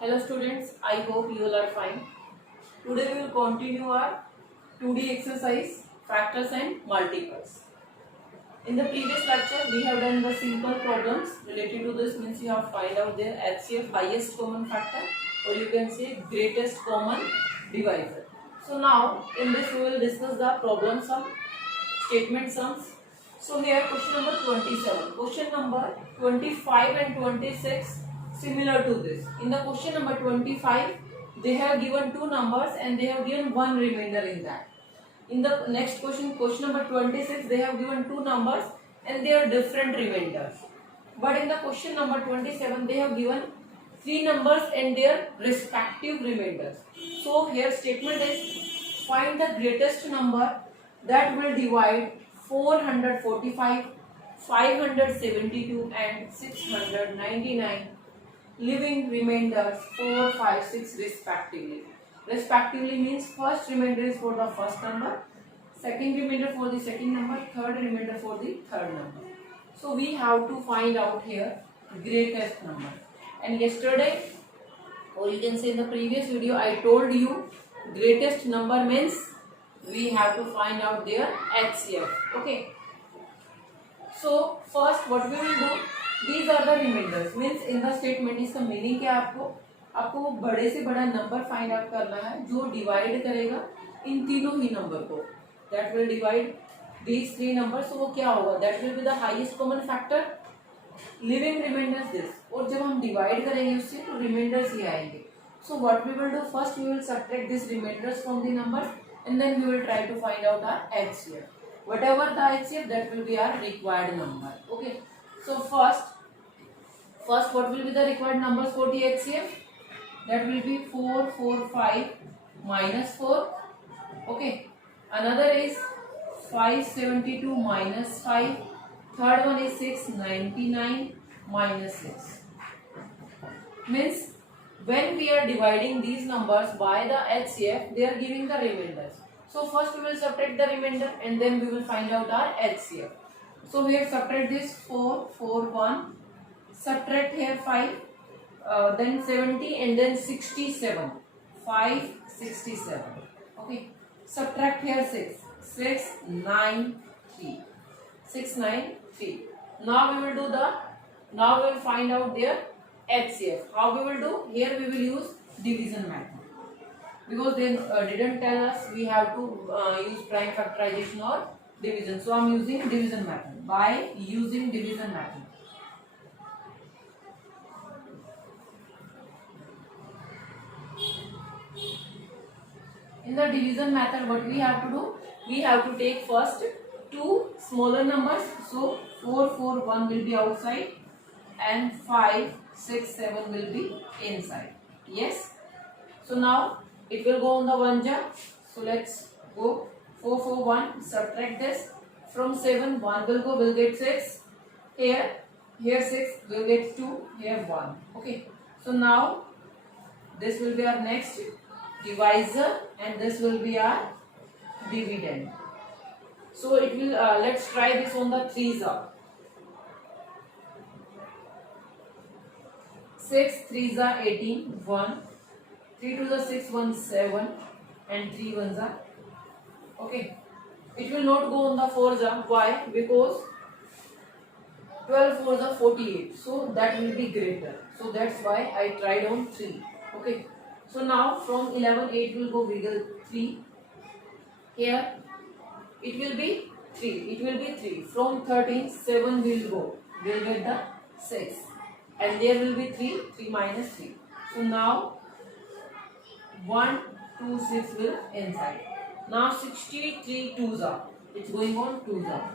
Hello students, I hope you all are fine. Today we will continue our 2D exercise, factors and multiples. In the previous lecture we have done the simple problems related to this, means you have to find out their HCF, highest common factor, or you can say greatest common divisor. So now in this we will discuss the problem sum, statement sums. So here question number 27, question number 25 and 26 similar to this. In the question number 25 they have given two numbers and they have given one remainder in that. In the next question, question number 26, they have given two numbers and they are different remainders. But in the question number 27, they have given three numbers and their respective remainders. So here statement is find the greatest number that will divide 445, 572 and 699, leaving remainders 4, 5, 6 respectively. Respectively means first remainder is for the first number, second remainder for the second number, third remainder for the third number. So we have to find out here greatest number. And yesterday, or you can say in the previous video, I told you greatest number means we have to find out their HCF. Okay. So first what we will do, these are the remainders, means in the statement इसका meaning क्या है, आपको बड़े से बड़ा number find out करना है जो डिवाइड करेगा इन तीनों ही नंबर को, that will divide these three numbers. वो क्या होगा, that will be the highest common factor, leaving remainders this. और जब हम डिवाइड करेंगे उससे तो रिमाइंडर्स ही आएंगे. So what we will do, first we will subtract this remainders from the numbers and then we will try to find out our HCF. Whatever the HCF, that will be our required number. Okay. So first what will be the required numbers for the HCF? That will be 445 minus 4. Okay. Another is 572 minus 5. Third one is 699 minus 6. Means when we are dividing these numbers by the HCF, they are giving the remainders. So first we will subtract the remainder and then we will find out our HCF. So we have subtract this 4, 4, 1. Subtract here 5, then 70 and then 67. 5, 67. Okay. Subtract here 6. 6, 9, 3. 6, 9, 3. Now we will find out their HCF. How we will do? Here we will use division method. Because they didn't tell us we have to use prime factorization or division. So I am using division method. By using division method, in the division method what we have to do, we have to take first two smaller numbers. So 4, 4, 1 will be outside and 5, 6, 7 will be inside. Yes. So now it will go on the one jar. So let's go 4, 4, 1. Subtract this from 7. 1 will go. Will get 6. Here 6 will get 2. Here 1. Okay. So now this will be our next divisor and this will be our dividend. So it will. Let's try this on the 3's up. 6 3's are 18. 1. 3 to the 6, 1, 7 and 3 1's are. Okay. It will not go on the 4's are. Why? Because 12 4's are 48. So that will be greater. So that's why I tried on 3. Okay. So now from 11 8 will go wiggle 3. Here it will be 3. It will be 3. From 13 7 will go. We'll get the 6. And there will be 3. 3 minus 3. So now 1, 2, 6 will inside. Now 63 2's are. It's going on 2's are.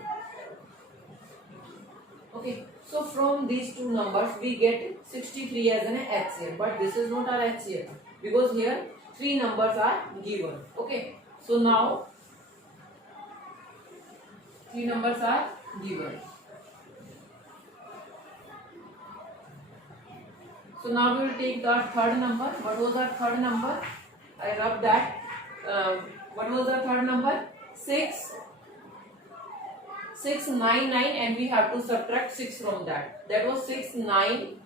Okay. So from these two numbers we get 63 as an HCF. But this is not our HCF because here three numbers are given. Okay. So now three numbers are given. So now we will take our third number. What was our third number? I rub that. What was our third number? 6, 6, 9, 9 and we have to subtract 6 from that. That was 6, 9,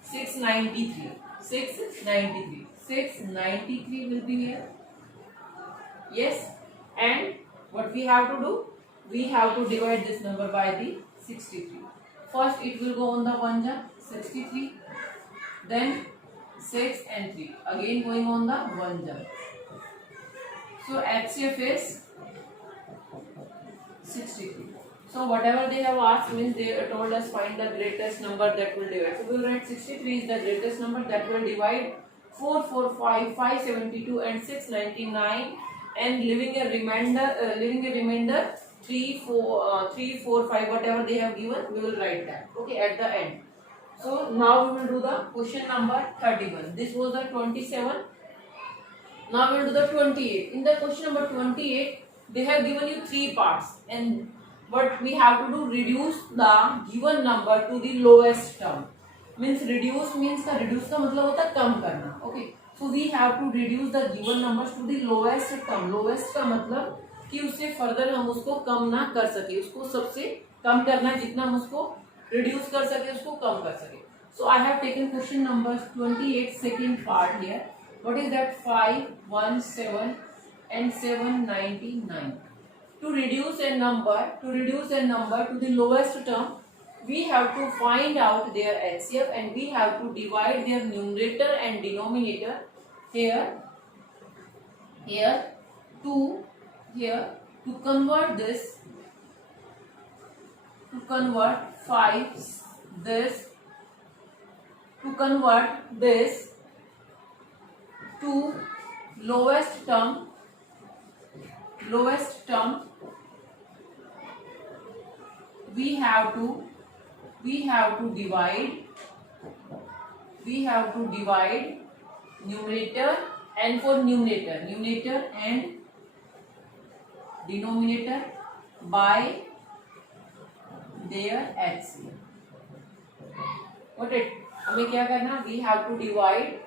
693. 693. 693 will be here. Yes, and what we have to do? We have to divide this number by the 63. First it will go on the 1 jump, 63, then 6 and 3, again going on the 1 jump. So HCF is 63. So whatever they have asked means they told us find the greatest number that will divide. So we will write 63 is the greatest number that will divide 445, 572 and 699, and leaving a remainder 3, 4, 5, whatever they have given, we will write that. Okay, at the end. So now we will do the question number 31. This was the 27. Now we will do the 28. In the question number 28, they have given you 3 parts, and what we have to do, reduce the given number to the lowest term. Means reduce का मतलब होता है कम करना. Okay, so we have to reduce the given numbers to the lowest term. Lowest का मतलब कि उससे further हम उसको कम ना कर सके, उसको सबसे कम करना, जितना हम उसको रिड्यूस कर सके उसको कम कर सके. So I have taken question number 28 second part here. What is that? 517 and 799. To reduce a number to the lowest term, we have to find out their HCF and we have to divide their numerator and denominator here to here, to convert this, to convert 5 this, to convert this to lowest term, we have to divide numerator and for numerator and denominator by their HCF. Got it? हमें क्या करना? We have to divide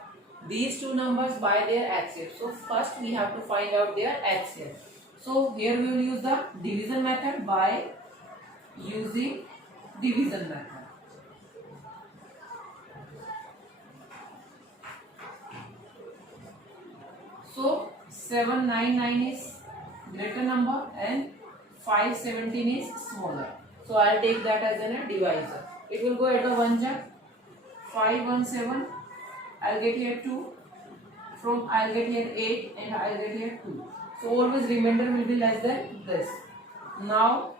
these two numbers by their HCF. So first we have to find out their HCF. So here we will use the division method by using division method. So 799 is greater number and 517 is smaller. So I will take that as a divisor. It will go at the 1 jump. 517. I will get here 2. From I will get here 8 and I will get here 2. So always remainder will be less than this. Now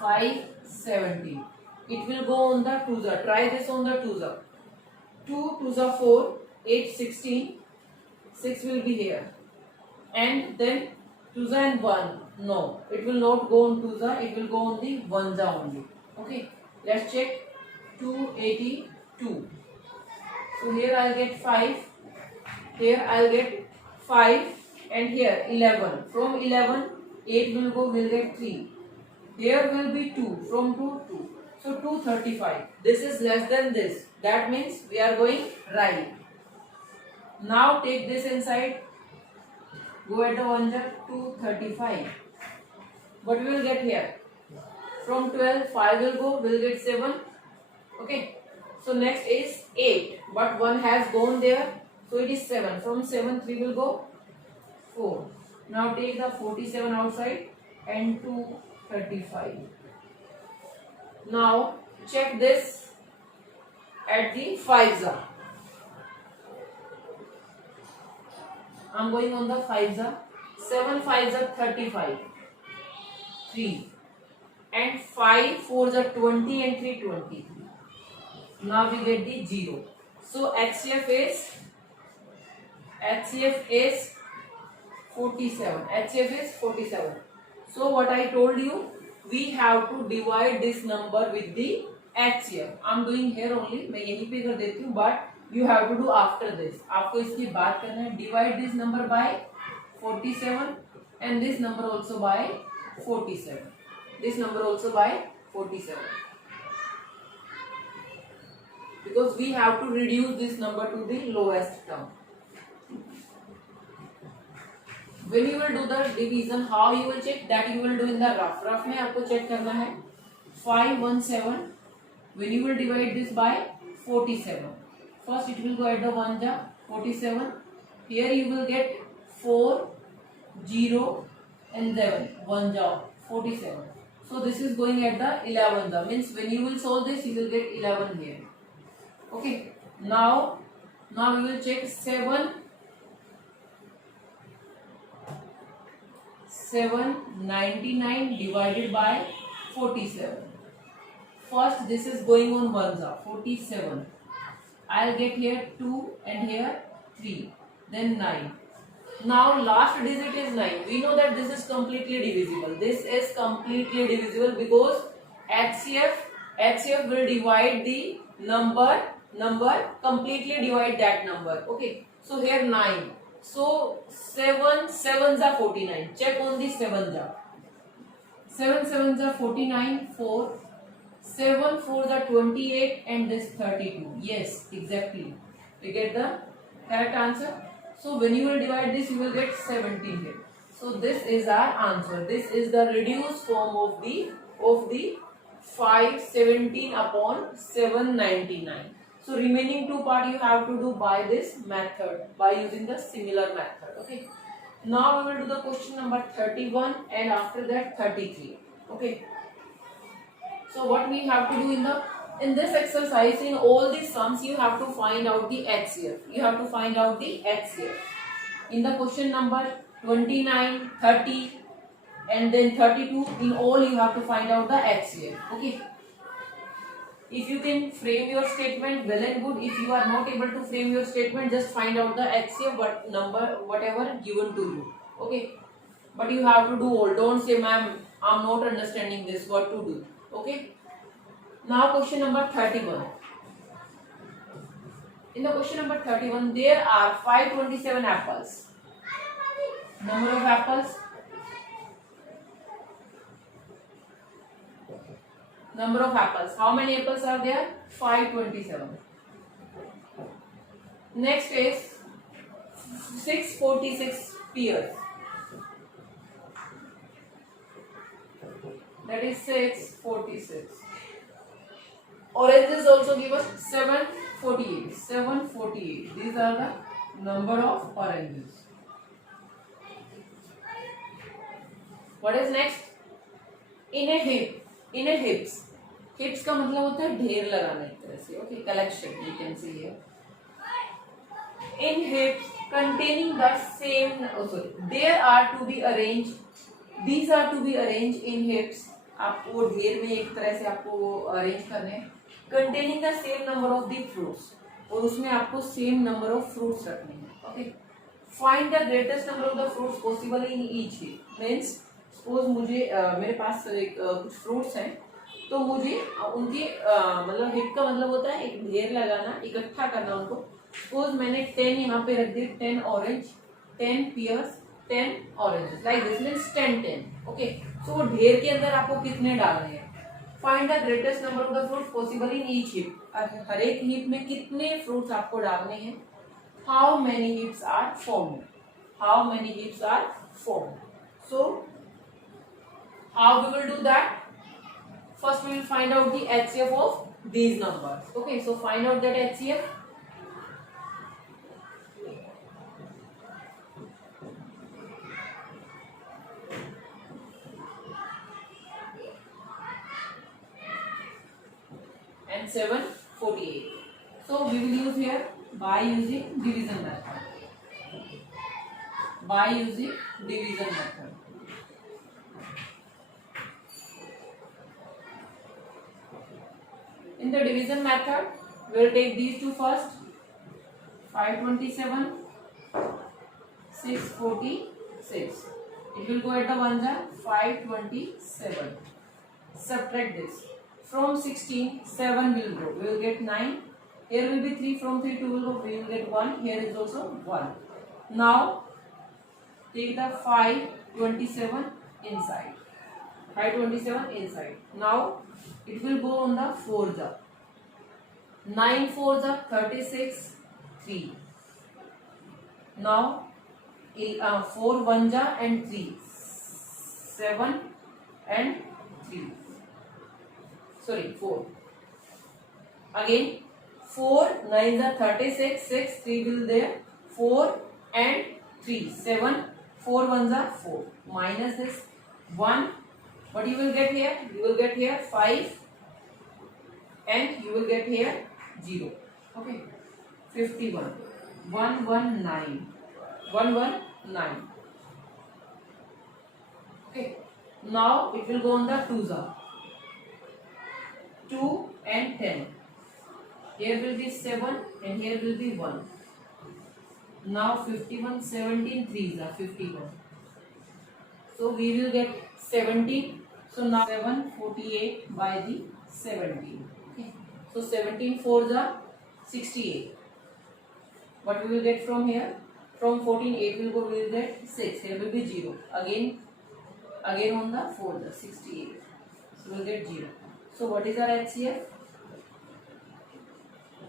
517. It will go on the 2s. Try this on the 2s. 2 2s are 4. 8 16. 6 will be here. And then 2s and 1. No, it will not go on 2s. It will go on the 1s only. Okay. Let's check. 282. So here I will get 5. Here I will get 5. And here 11. From 11, 8 will go, will get 3. Here will be 2. From 2, 2. So 235. This is less than this. That means we are going right. Now take this inside. Go at the 1 jump. 235. What we will get here? From 12, 5 will go, will get 7. Okay. So next is 8. But 1 has gone there. So it is 7. From 7, 3 will go. 4. Now take the 47 outside and 235. Now check this at the 5s. I am going on the 5s. 7 5s are 35. 3. And 5 4s are 20 and 3 23. Now we get the 0. So HCF is 47. HCF is 47. So what I told you, we have to divide this number with the HCF. I am doing here only. मैं यहीं पे कर देती हूँ. But you have to do after this. आपको इसकी बात करना है. Divide this number by 47 and this number also by 47. This number also by 47. Because we have to reduce this number to the lowest term. When you will do the division, how you will check? That you will do in the rough. Rough में आपको check करना है. 517. When you will divide this by 47. First it will go at the 1 ja 47. Here you will get 4 0 and 11 1 ja 47. So this is going at the 11 ja, means when you will solve this you will get 11 here. Okay, now we will check 799 divided by 47. First this is going on 1 ja 47. I'll get here 2 and here 3, then 9. Now last digit is 9. We know that this is completely divisible. This is completely divisible because HCF will divide the number completely divide that number. Okay, so here 9. So 7 sevens are 49. Check on the 7 ja. 7 sevens are 49. 4 7 4s are 28 and this 32. Yes, exactly. We get the correct answer. So when you will divide this, you will get 17 here. So this is our answer. This is the reduced form of the 517 upon 799. So remaining two part you have to do by this method, by using the similar method. Okay. Now we will do the question number 31 and after that 33. Okay. So what we have to do in this exercise, in all these sums you have to find out the HCF. You have to find out the HCF. In the question number 29, 30 and then 32, in all you have to find out the HCF. Okay. If you can frame your statement, well and good. If you are not able to frame your statement, just find out the HCF but number whatever given to you. Okay. But you have to do all. Don't say, ma'am, I'm not understanding this. What to do? Okay. Now question number 31. In the question number 31, there are 527 apples. Number of apples. Number of apples. How many apples are there? 527. Next is 646 pears. That is 646. Oranges also give us 748. 748. These are the number of oranges. What is next? In a heap. In a heaps. Heaps का मतलब होता है ढेर लगाना एक तरह से. Okay, collection. You can see here. In heaps containing the same. Oh sorry. There are to be arranged. These are to be arranged in heaps. आपको ढेर में एक तरह से आपको अरेंज करने हैं. Containing the same number of the fruits. और उसमें आपको same number of fruits रखने हैं. Okay. Find the greatest number of the fruits possible in each heap. Means suppose मुझे मेरे पास कुछ fruits हैं तो मुझे उनकी मतलब हिप का मतलब होता है एक ढेर लगाना, इकट्ठा करना उनको. Suppose मैंने 10 यहाँ पे रख दिए, 10 orange, 10 pears, 10 oranges. Like this means 10. Okay. So वो ढेर के अंदर आपको कितने डालने हैं. Find the greatest number of the fruits possible in each heap. हर एक heap में कितने fruits आपको डालने हैं. How many heaps are formed? How many heaps are formed? So how we will do that? First we will find out the HCF of these numbers. Okay, so find out that HCF. And 748. So we will use here by using division method. By using division method. In the division method, we will take these two first. 527, 646. It will go at the one jar 527. Subtract this. From 16, 7 will go. We will get 9. Here will be 3. From 3, 2 will go. We will get 1. Here is also 1. Now, take the 527 inside. 527 inside. Now, it will go on the 4 jar. 9 4s are 36. 3. Now, 4 1 jar and 3. 7 and 3. Sorry, 4. Again, 4 9s are 36, 6 3 will there, 4 and 3 7, 4 1s are 4, minus this 1. What you will get here? You will get here 5 and you will get here 0. Okay, 51 119 119. Okay, now it will go on the 2s, 2 and 10. Here will be 7 and here will be 1. Now 51 17 3s are 51. So we will get 17. So now 7 48 by the 17. Okay. So 17 4s are 68. What we will get from here? From 14 8 will go, we will get 6. Here will be 0. Again on the 4, the 68. So we will get 0. So what is our HCF?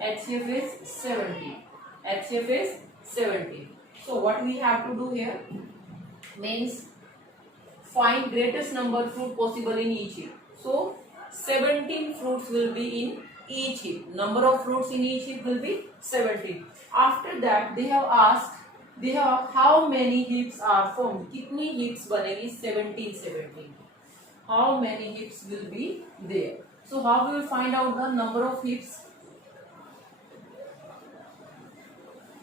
HCF is 70. HCF is 70. So what we have to do here means find greatest number of fruit possible in each heap. So 17 fruits will be in each heap. Number of fruits in each heap will be 17. After that they have asked how many heaps are formed. कितनी heaps बनेगी? 17 17. How many heaps will be there? So how we will find out the number of heaps?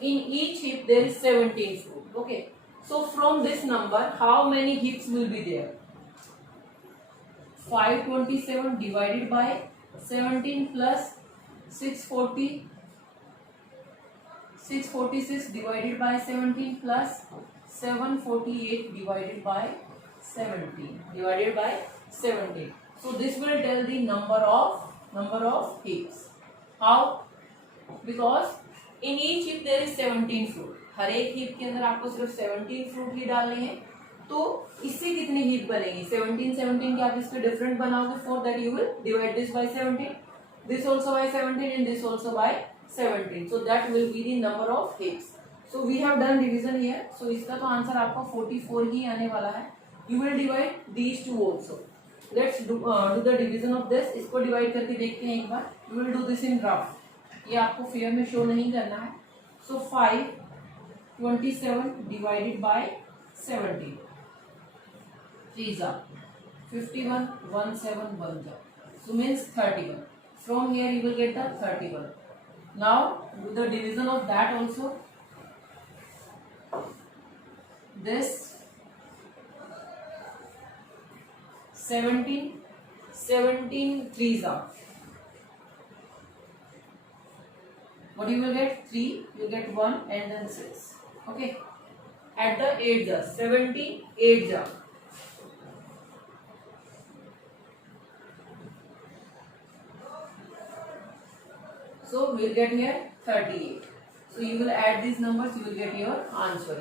In each heap there is 17 fruit. Okay. So from this number, how many heaps will be there? 527 divided by 17 plus 646 divided by 17 plus 748 divided by 17. So this will tell the number of heaps. How? Because in each heap there is 17 fruit. हर एक heap के अंदर आपको सिर्फ 17 fruit ही डालने हैं. तो इससे कितनी हीप बनेगी? 17 17 के आप इसको डिफरेंट बनाओगे. For that you will divide this by 17, this also by 17 and this also by 17. So that will be the number of heaps. So we have done division here. So इसका तो answer आपका 44 ही आने वाला है. You will divide these two also. Let's do the division of this. इसको divide करके देखते हैं एक बार. You will do this in rough. ये आपको फेयर में शो नहीं करना है. सो 527 divided by 17. 3s are 51 171. So means 31. From here you will get the 31. Now do the division of that also. This 17 3s are. What you will get? 3, you get 1 and then 6. Okay. At the 8s are 17 8s are. So we will get here 38. So you will add these numbers, you will get your answer.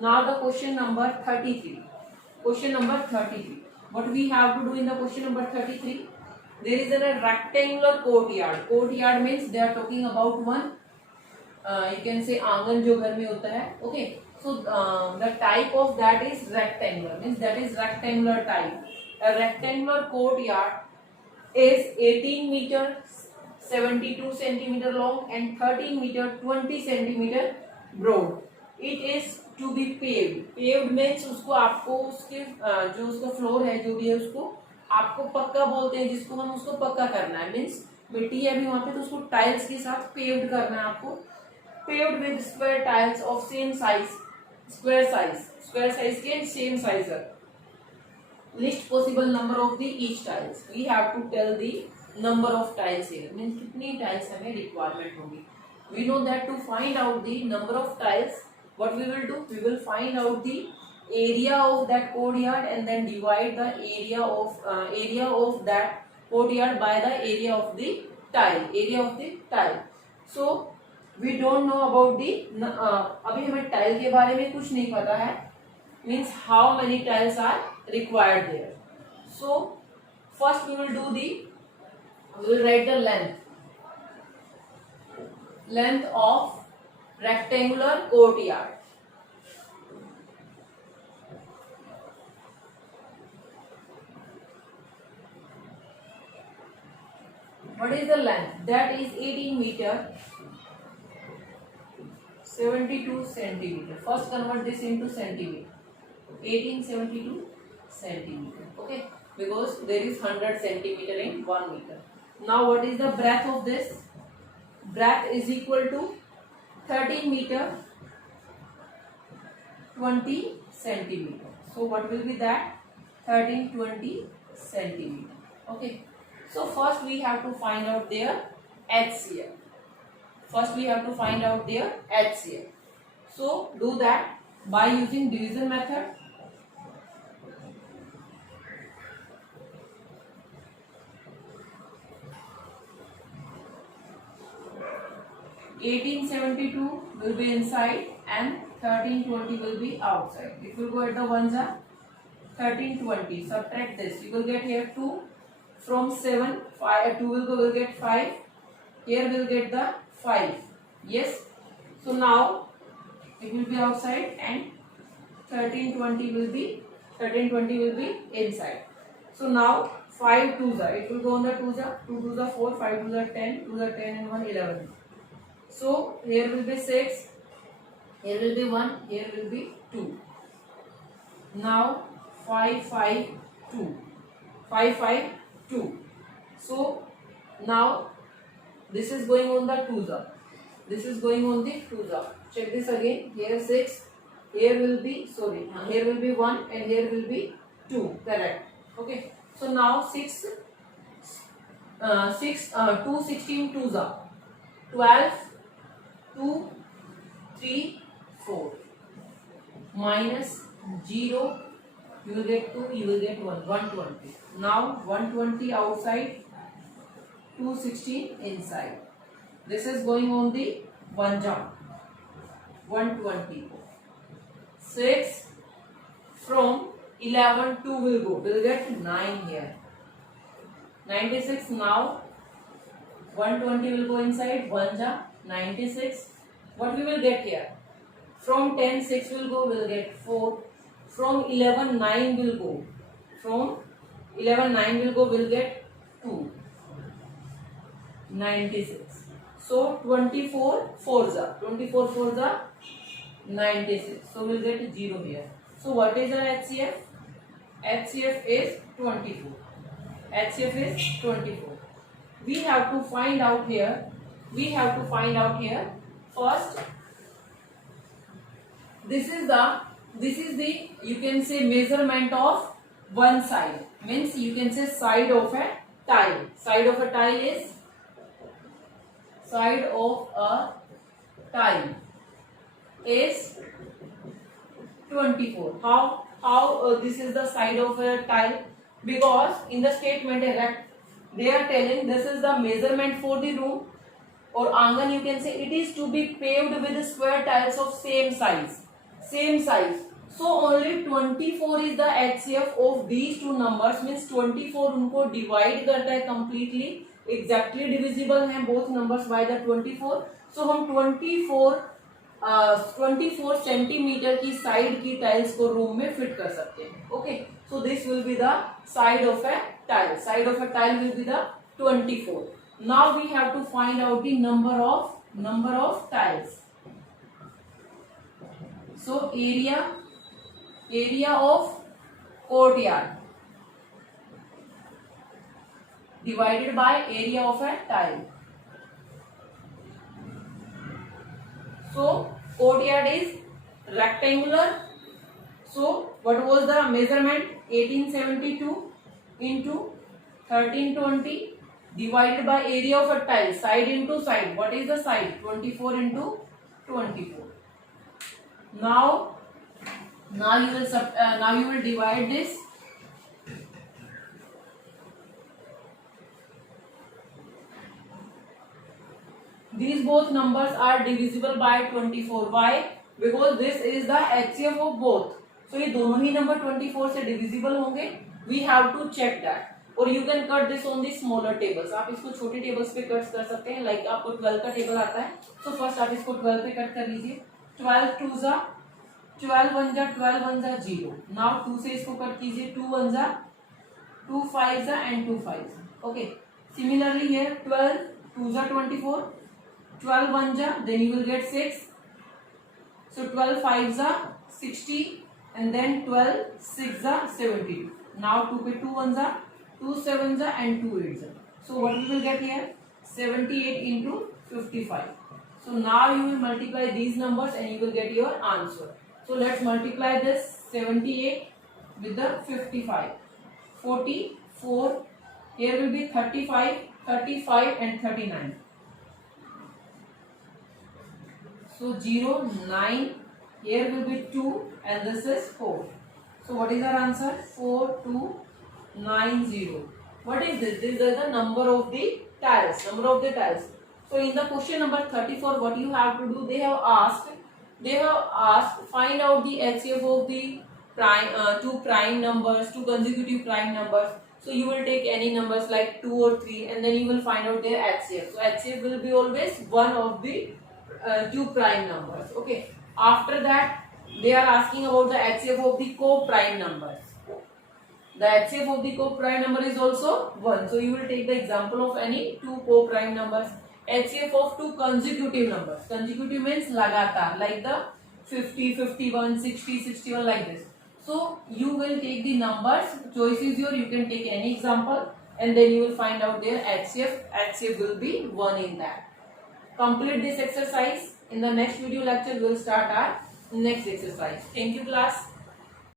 Now the question number 33. What we have to do in the question number 33? There is a rectangular courtyard. Courtyard means they are talking about one. You can say आंगन जो घर में होता है. Okay. So the type of that is rectangular. Means that is rectangular type. A rectangular courtyard is 18 meter 72 centimeter long and 13 meter 20 centimeter broad. It is to be paved. Paved means उसको आपको उसके जो उसका floor है जो भी है उसको आपको पक्का बोलते हैं. जिसको हम उसको पक्का करना है. मीन्स मिट्टी है अभी वहां पे तो उसको टाइल्स के साथ पेव्ड करना है आपको. Paved with square tiles of same size. Square size के सेम साइज है. Least possible number of the each tiles. We have to tell the number of tiles here. Means कितनी टाइल्स हमें requirement होगी. We know that to find out the number of tiles what we will do, we will find out the area of that courtyard and then divide the area of that courtyard by the area of the tile. So we don't know about the अभी हमें tile के बारे में कुछ नहीं पता है. means how many tiles are required there. So first we will write the length of rectangular courtyard. What is the length? That is 18 meter 72 centimeter. First convert this into centimeter. 1872 centimeter. Okay, because there is 100 centimeter in 1 meter. Now what is the breadth of this? Breadth is equal to 13 meter 20 centimeter. So what will be that? 1320 centimeter. Okay. So first we have to find out their HCF. First we have to find out their HCF. So do that by using division method. (1872) will be inside and 1320 will be outside. It will go at the ones are 1320. Subtract this. You will get here 2 from 7. 5. 2 will get 5. Here we'll get the 5. Yes. So now it will be outside and 1320 will be inside. So now 5 2s are. It will go on the 2s are. 2 2s are 4. 5 2s are 10. 2s are 10 and 1 11. So here will be 6. Here will be 1. Here will be 2. Now 5 5 2. 5 5 2. So now this is going on the 2s up. This is going on the 2s up. Check this again. Here 6. Here will be here will be 1 and here will be 2. Correct. Okay. So now 2 16 2s up. 12 2 3 4 minus 0. You will get 2. You will get 1. 120. Now 120 outside. 216 inside. This is going on the 1 jump. 120. 6 from 11 2 will go. We'll get 9 here. 96. Now 120 will go inside. 1 jump. 96. What we will get here? From 10 6 will go. We'll get 4. From 11 9 will go. From 11 9 will go. We'll get 2. 96. So 24 4s are 24 4s are 96. So we'll get 0 here. So what is our HCF? HCF is 24. HCF is 24. We have to find out here. First, this is the you can say measurement of one side. Means you can say side of a tile. Side of a tile is 24. How this is the side of a tile? Because in the statement they are telling this is the measurement for the room or angan, you can say it is to be paved with square tiles of same size. So only 24 is the HCF of these two numbers. Means 24 उनको divide करता है completely. Exactly divisible हैं both numbers by the 24. So हम 24 centimetre की side की tiles को room में fit कर सकते हैं. Okay, so this will be the side of a tile. Side of a tile will be the 24. Now we have to find out the number of tiles. So area of courtyard divided by area of a tile. So courtyard is rectangular. So what was the measurement? 1872 into 1320 divided by area of a tile. Side into side. What is the side? 24 into 24. Now you will divide this. These both numbers are divisible by 24. Why? Because this is the HCF of both. So ये दोनों ही number 24 से divisible होंगे. We have to check that. और you can cut this on the smaller tables. आप इसको छोटे tables पे cut कर सकते हैं. Like आपको 12 का table आता है. So first आप इसको 12 पे cut कर लीजिए. 12 2s are 12 1s are 12 1s are 0. Now 2 से इसको cut कीजिए. 2 1s are 2 5s are and 2 5s. Okay. Similarly here 12 2s are 24, 12 1s are, then you will get 6. So 12 5s are 60 and then 12 6s are 72. Now 2 1s are, 2 7s are and 2 8s are. So what we will get here? 78 into 55. So now you will multiply these numbers and you will get your answer. So let's multiply this 78 with the 55. 44. Here will be 35, 35 and 39. So 0, 9. Here will be 2 and this is 4. So what is our answer? 4290. What is this? This is the number of the tiles. So in the question number 34, what you have to do? They have asked find out the HCF of the two prime numbers, two consecutive prime numbers. So you will take any numbers like 2 or 3 and then you will find out their HCF. So HCF will be always one of the two prime numbers. Okay. After that, they are asking about the HCF of the co-prime numbers. The HCF of the co-prime number is also 1. So you will take the example of any two co-prime numbers. HCF of two consecutive numbers. Consecutive means lagatar, like the 50, 51, 60, 61 like this. So you will take the numbers. Choice is yours. You can take any example and then you will find out their HCF. HCF will be 1 in that. Complete this exercise. In the next video lecture, we will start our next exercise. Thank you, class.